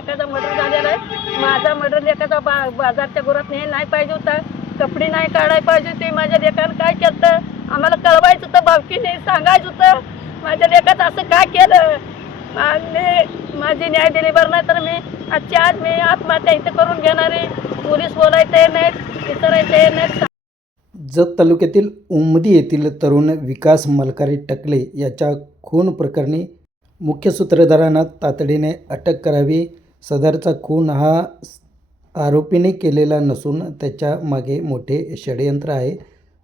लेकाचा murder झालेला आहे. माझा मर्डर लेकाचा बाजारच्या घरात नाही पाहिजे होता. कपडे नाही काढायला पाहिजे होते. माझ्या लेकानं काय केलं आम्हाला कळवायचं होतं. भावकीने सांगायचं होतं. माझ्या लेकाचं असं काय केलं. माझी न्याय दिली बरं नाही तर मी आज मी आत्महत्या इथं करून घेणार आहे. पोलीस बोलायचं नाहीत, विचारायचं नाहीत. जत तालुक्यातील उमदी येथील तरुण विकास मलकारी टकले याच्या खून प्रकरणी मुख्य सूत्रधारांना तातडीने अटक करावी. सदरचा खून हा आरोपीने केलेला नसून त्याच्या मागे मोठे षडयंत्र आहे.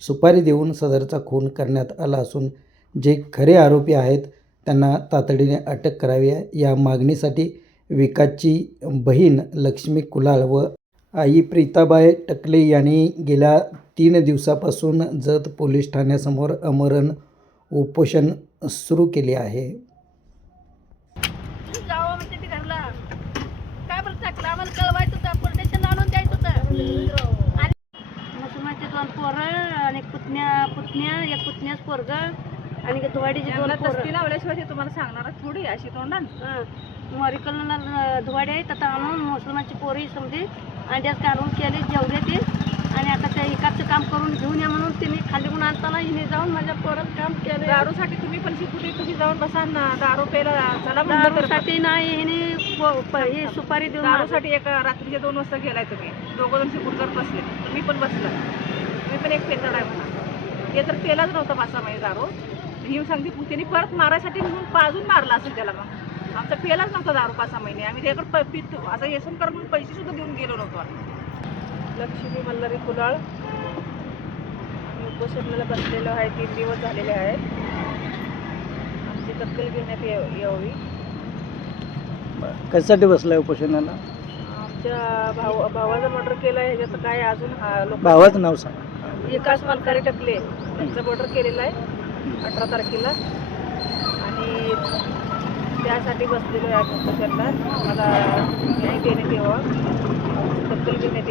सुपारी देऊन सदरचा खून करण्यात आला असून जे खरे आरोपी आहेत त्यांना तातडीने अटक करावी. या मागणीसाठी विकासची बहीण लक्ष्मी कुलाळ व आई प्रीताबाई टकले यांनी गेल्या 3 दिवसापासून जत पोलीस ठाण्यासमोर आमरण उपोषण सुरू केले आहे. एक पुतण्याच पोरग आणि धुवाडीची 2 पोरं लावल्याशिवाय तुम्हाला सांगणार थोडी अशी तोंडान मॉरिकलला धुवाडी आहेत. आता आणून मुसलमानची पोरी समजे अंड्यास काढून केले जेवले ते आणि आता त्या एकाचं काम करून घेऊन या म्हणून तिने खाली म्हणून आणताना हिने जाऊन माझ्या पोरात काम केलं. दारूसाठी तुम्ही पण शिकुटी तुम्ही जाऊन बसा ना. दारू प्यायला चला दारूसाठी नाही हिने ही सुपारी देऊन दारूसाठी एक रात्रीचे 2 वाजता गेलाय तुम्ही. दोघं जण शिकून करत बसले. तुम्ही पण बसला. तुम्ही पण एक पेंटर आहे म्हणा. ते तर पेलाच नव्हतं 5-6 महिने दारू. ही सांगते तिने परत मारायसाठी म्हणून पाजून मारला असेल त्याला. मग आमचा पेलाच नव्हता दारू 5-6 महिने. आम्ही त्याकडे पितो असं येसून करून पैसे सुद्धा देऊन गेलो नव्हतो. लक्ष्मी मल्हारी कुलाळ उपोषणाला बसलेलो आहे. 3 दिवस झालेले आहेत. आमची दखल घेण्यात यावी. कशासाठी बसलाय उपोषणाला? आमच्या भावाचा मर्डर केला आहे. ह्याच्यात काय अजून भावाचं नाव सांगा. विकास मलकारी टकले त्यांचं मर्डर केलेलं आहे 18 तारखेला आणि त्यासाठी बसलेलो आहे उपोषणाला. आम्हाला न्याय देण्यात यावा, दखल घेण्यात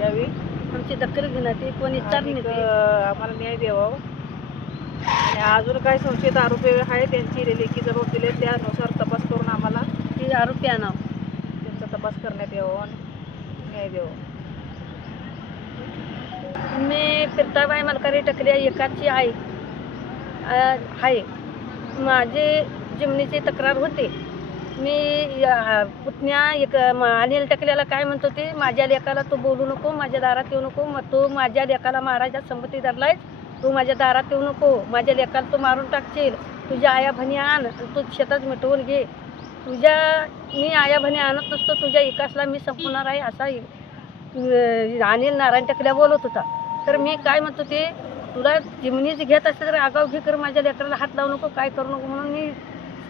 यावी. आमची दखल घेण्यात कोणी आम्हाला न्याय द्यावा. आणि अजून काय संशयित आरोपी आहे त्यांची लेखी जबाब दिले त्यानुसार तपास करून आम्हाला ती आरोपी आणावं, त्यांचा तपास करण्यात यावा आणि न्याय द्यावा. मी प्रीताबाई मलकारी टकले एकाची आई आहे. माझी जमिनीची तक्रार होते. मी पुतण्या एक अनिल टकल्याला काय म्हणतो ते माझ्या लेकाला तू बोलू नको, माझ्या दारात येऊ नको. मग तू माझ्या लेकाला मारायच्या संमती धरलायस. तू माझ्या दारात येऊ नको. माझ्या लेकाला तू मारून टाकशील. तुझ्या आया भणी आण तू शेतात मिटवून घे. मी आया भणी आणत नसतो. तुझ्या विकासला मी संपवणार आहे असा अनिल नारायण टकल्या बोलत होता. तर मी काय म्हणतो ते तुला जिमनीच घेत असते तर आगाव घे कर. माझ्या लेकराला हात लावू नको, काय करू नको म्हणून मी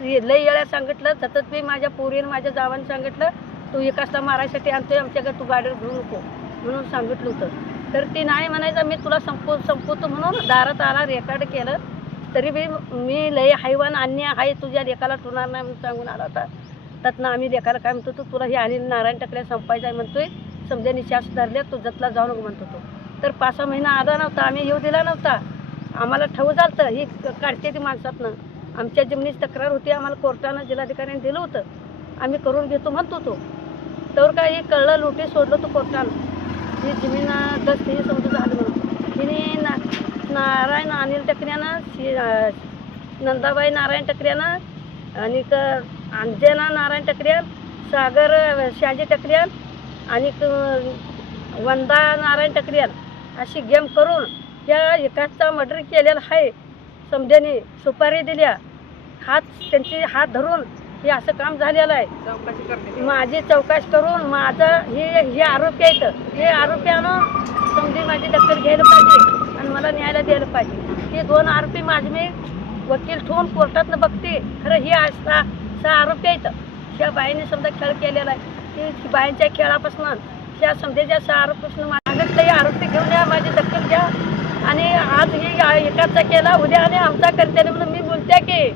लई वेळा सांगितलं. सतत मी माझ्या पोरीनं माझ्या जावाने सांगितलं तू विकासला मारायसाठी आणतोय आमच्याकडे, तू गाडीवर घेऊ नको म्हणून सांगितलं होतं. तर ती नाही म्हणायचं मी तुला संपवतो म्हणून दारात आला, रेकॉर्ड केलं. तरी मी लई हैवान अन्याय आहे तुझ्या लेकाला ठेवणार नाही म्हणून सांगून आला होता. त्यातनं आम्ही लेकाला काय म्हणतो तुला हे अनिल नारायण टकल्या संपायचं आहे म्हणतोय. समजा निशास धरल्या तू जतला जाऊ नको म्हणतो तो. तर 5-6 महिना आला नव्हता. आम्ही येऊ दिला नव्हता. आम्हाला ठेवू झालं ही काढते ती माणसातनं. आमच्या जमिनीची तक्रार होती. आम्हाला कोर्टानं जिल्हाधिकाऱ्यांनी दिलं होतं. आम्ही करून घेतो म्हणतो तो. तर काय हे कळलं नोटीस सोडलं तो कोर्टानं. ही जमीन दस्त हे समजून झालं म्हणून. तिने नारायण अनिल टकऱ्यानं, नंदाबाई नारायण टकऱ्यानं आणि अंजना नारायण टकऱ्या, सागर शहाजी टकऱ्या आणि वंदा नारायण टकऱ्याल अशी गेम करून या एकाचा मर्डर केलेला आहे. समजाने सुपारी दिल्या, त्यांचे हात धरून हे असं काम झालेलं आहे. माझी चौकशी करून माझं हे आरोपी आहेत. हे आरोपी आणून समजी माझी दखल घ्यायला पाहिजे आणि मला न्यायला द्यायला पाहिजे. हे 2 आरोपी माझे मी वकील ठेवून कोर्टातनं बघते. खरं हे 6 आरोपी आहेत. त्या बाईने समजा खेळ केलेला आहे. की बाईंच्या खेळापासून त्या समजाच्या 6 आरोपीपासून माझ्याकडे हे आरोपी घेऊन या, माझी दखल घ्या. आणि आज ही एकाचा केला उद्या आणि आमचा करते म्हणून मी बोलते की